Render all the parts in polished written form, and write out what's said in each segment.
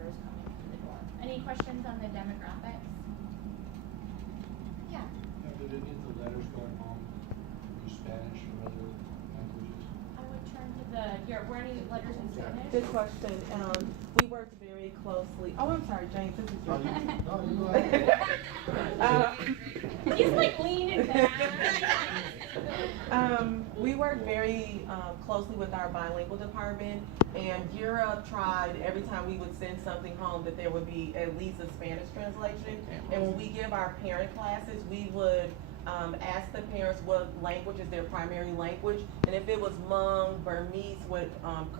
numbers coming through the door. Any questions on the demographics? Yeah. Did any of the letters going home use Spanish or other languages? I would turn to were any letters in Spanish? Good question. We worked very closely. Oh, I'm sorry, James, this is yours. No, you go ahead. He's like leaning back. We worked very closely with our bilingual department, and Europe tried every time we would send something home that there would be at least a Spanish translation. And when we give our parent classes, we would ask the parents what language is their primary language, and if it was Hmong, Burmese,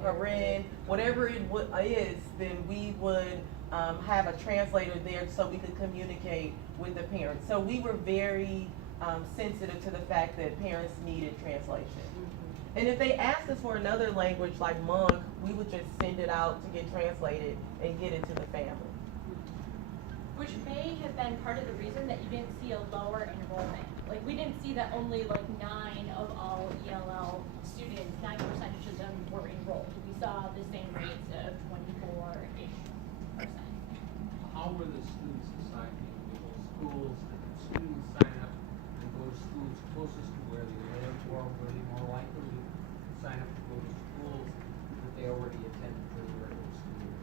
Karen, whatever it is, then we would have a translator there so we could communicate with the parents. So we were very sensitive to the fact that parents needed translation. And if they asked us for another language like Hmong, we would just send it out to get translated and get it to the family. Which may have been part of the reason that you didn't see a lower enrollment. Like, we didn't see that only like 9 of all ELL students, 9% of them were enrolled. We saw the same rates of 24-ish%. How were the students assigned to individual schools? Did the students sign up and go to schools closest to where they live, or were they more likely to sign up to go to schools that they already attended for the regular school year?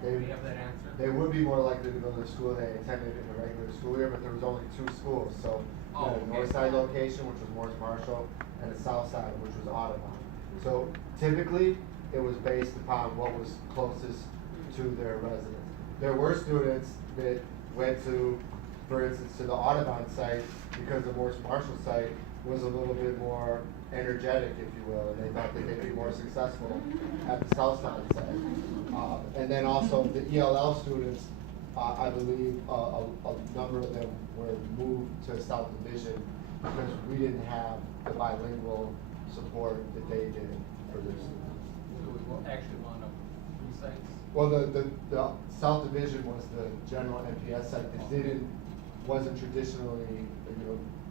Do we have that answer? They would be more likely to go to the school they attended in the regular school year, but there was only 2 schools. So the north side location, which was Morris Marshall, and the south side, which was Audubon. So typically, it was based upon what was closest to their residence. There were students that went to, for instance, to the Audubon site because the Morris Marshall site was a little bit more energetic, if you will, and they thought that they'd be more successful at the south side site. And then also the ELL students, I believe a number of them were moved to South Division because we didn't have the bilingual support that they did for their students. So we actually wound up with 3 sites? Well, the South Division was the general MPS site that wasn't traditionally,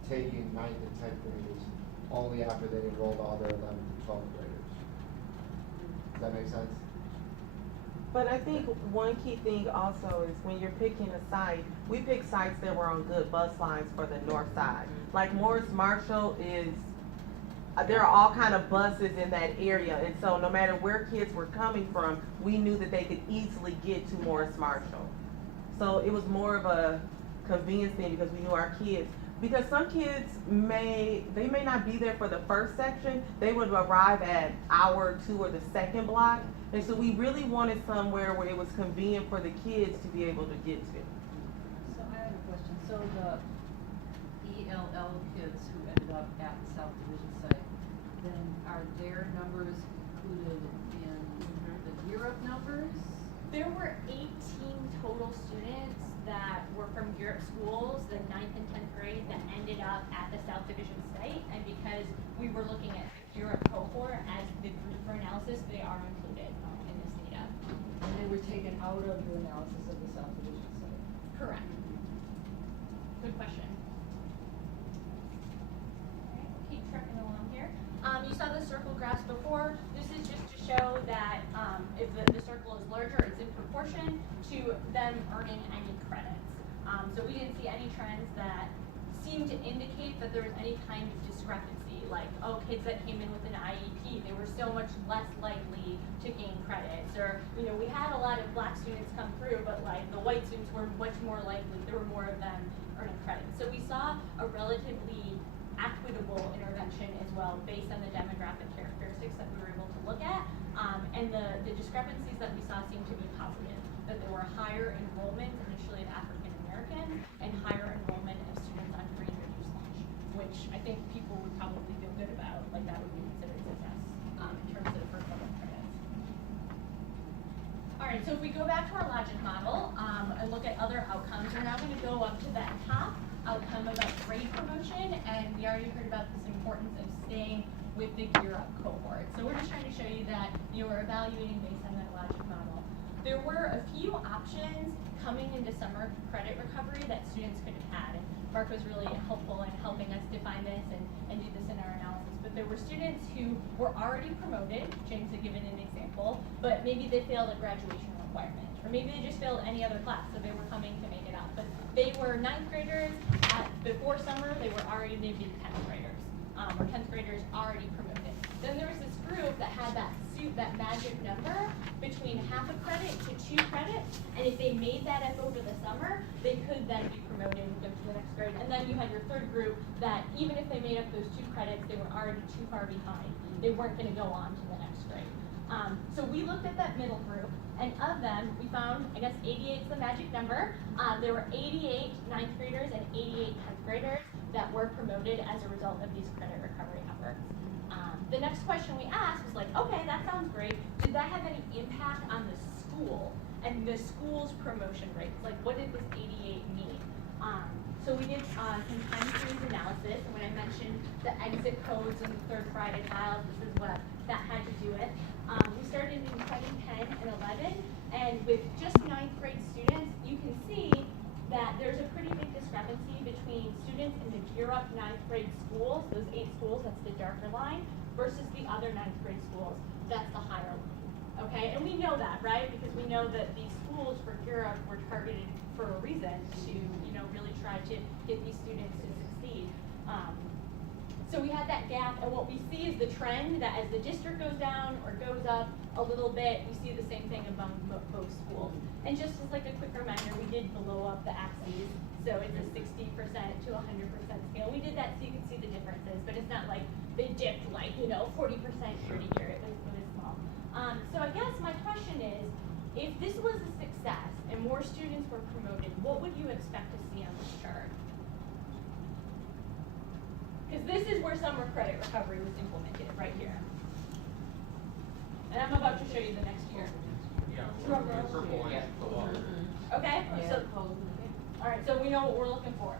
taking 9th and 10th graders only after they enrolled all their 11th and 12th graders. Does that make sense? But I think one key thing also is when you're picking a site, we pick sites that were on good bus lines for the north side. Like Morris Marshall is, there are all kind of buses in that area, and so no matter where kids were coming from, we knew that they could easily get to Morris Marshall. So it was more of a convenience thing because we knew our kids. Because some kids may not be there for the first section, they would arrive at hour 2 or the second block. And so we really wanted somewhere where it was convenient for the kids to be able to get to. So I have a question. So the ELL kids who ended up at the South Division site, then are their numbers included in the Europe numbers? There were 18 total students that were from Europe schools, the 9th and 10th grade, that ended up at the South Division site. And because we were looking at the Europe cohort as the group for analysis, they are included in this data. And they were taken out of your analysis of the South Division site? Correct. Good question. All right, we'll keep trucking along here. You saw the circle graphs before. This is just to show that if the circle is larger, it's in proportion to them earning any credits. So we didn't see any trends that seemed to indicate that there was any kind of discrepancy, like, oh, kids that came in with an IEP, they were so much less likely to gain credits. Or, we had a lot of black students come through, but like the white students were much more likely, there were more of them earning credits. So we saw a relatively equitable intervention as well based on the demographic characteristics that we were able to look at. And the discrepancies that we saw seemed to be positive, that there were higher enrollment initially of African American and higher enrollment of students on free and reduced lunch, which I think people would probably feel good about, like that would be considered success in terms of the first level credits. All right, so if we go back to our logic model and look at other outcomes, we're now going to go up to that top outcome about grade promotion, and we already heard about this importance of staying with the Gear Up cohort. So we're just trying to show you that we're evaluating based on that logic model. There were a few options coming into summer credit recovery that students could have had, and Mark was really helpful in helping us define this and do this in our analysis. But there were students who were already promoted, James had given an example, but maybe they failed a graduation requirement, or maybe they just failed any other class, so they were coming to make it up. But they were 9th graders, before summer, they were already maybe 10th graders, or 10th graders already promoted. Then there was this group that had that magic number between half a credit to 2 credits, and if they made that up over the summer, they could then be promoted and go to the next grade. And then you had your third group that even if they made up those 2 credits, they were already too far behind. They weren't going to go on to the next grade. So we looked at that middle group, and of them, we found, I guess 88 is the magic number. There were 88 9th graders and 88 10th graders that were promoted as a result of these credit recovery efforts. The next question we asked was like, okay, that sounds great. Did that have any impact on the school and the school's promotion rates? Like, what did this 88 mean? So we did some time series analysis, and when I mentioned the exit codes and the third Friday files, this is what that had to do with. We started in 2010 and 11, and with just 9th grade students, you can see that there's a pretty big discrepancy between students in the Gear Up 9th grade schools, those 8 schools, that's the darker line, versus the other 9th grade schools, that's the higher line. Okay, and we know that, right? Because we know that these schools for Gear Up were targeted for a reason to, really try to get these students to succeed. So we had that gap, and what we see is the trend that as the district goes down or goes up a little bit, we see the same thing among both schools. And just as like a quick reminder, we did blow up the axes, so it's a 60% to 100% scale. We did that so you can see the differences, but it's not like they dipped like 40% year to year. It was really small. So I guess my question is, if this was a success and more students were promoted, what would you expect to see on this chart? Because this is where summer credit recovery was implemented, right here. And I'm about to show you the next year. Yeah, the purple line should go up. Okay, Yeah. so, all right, so we know what we're looking for.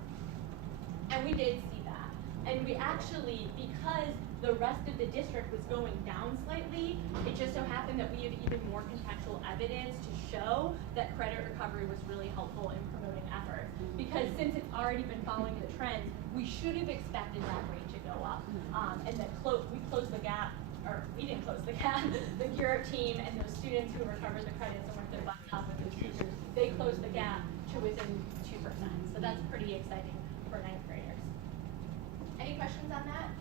And we did see that. And we actually, because the rest of the district was going down slightly, it just so happened that we have even more contextual evidence to show that credit recovery was really helpful in promoting efforts. Because since it's already been following the trends, we should have expected that rate to go up. And that we closed the gap, or we didn't close the gap, the Gear Up team and those students who recovered the credits and worked their butts off with those teachers, they closed the gap to within 2%. So that's pretty exciting for 9th graders. Any questions on that?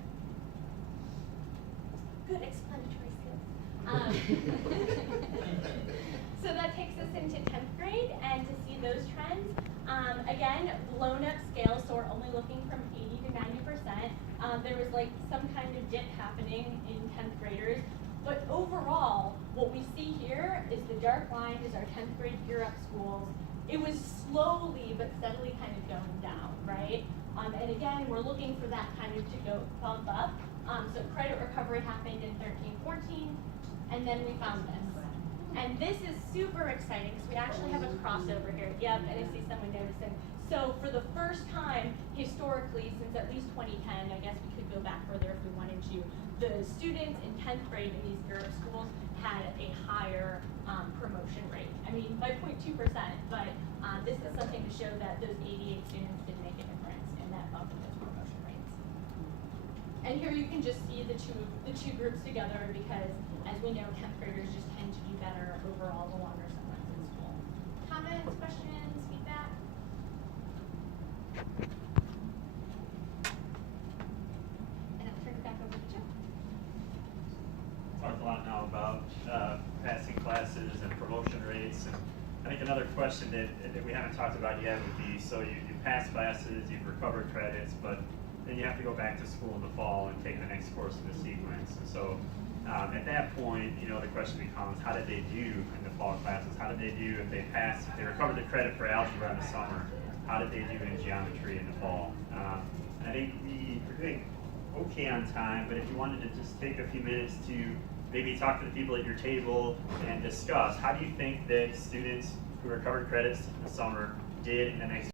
Good explanatory skills. So that takes us into 10th grade, and to see those trends, again, blown up scale, so we're only looking from 80 to 90%. There was like some kind of dip happening in 10th graders, but overall, what we see here is the dark line is our 10th grade Gear Up schools. It was slowly but steadily kind of going down, right? And again, we're looking for that kind of to go bump up. So credit recovery happened in 13-14, and then we found this. And this is super exciting because we actually have a crossover here. Yep, and I see someone noticing. So for the first time historically, since at least 2010, I guess we could go back further if we wanted to, the students in 10th grade in these Gear Up schools had a higher promotion rate. I mean, by 0.2%, but this is something to show that those 88 students did make a difference in that bump in those promotion rates. And here you can just see the two groups together because, as we know, 10th graders just tend to do better overall the longer someone's in school. Comments, questions, feedback? And I'll turn it back over to Joe. Talked a lot now about passing classes and promotion rates, and I think another question that we haven't talked about yet would be, so you pass classes, you've recovered credits, but then you have to go back to school in the fall and take the next course in the sequence. And so at that point, the question becomes, how did they do in the fall classes? How did they do if they passed, if they recovered the credit for algebra in the summer? How did they do in geometry in the fall? And I think we're doing okay on time, but if you wanted to just take a few minutes to maybe talk to the people at your table and discuss, how do you think that students who recovered credits in the summer did in the next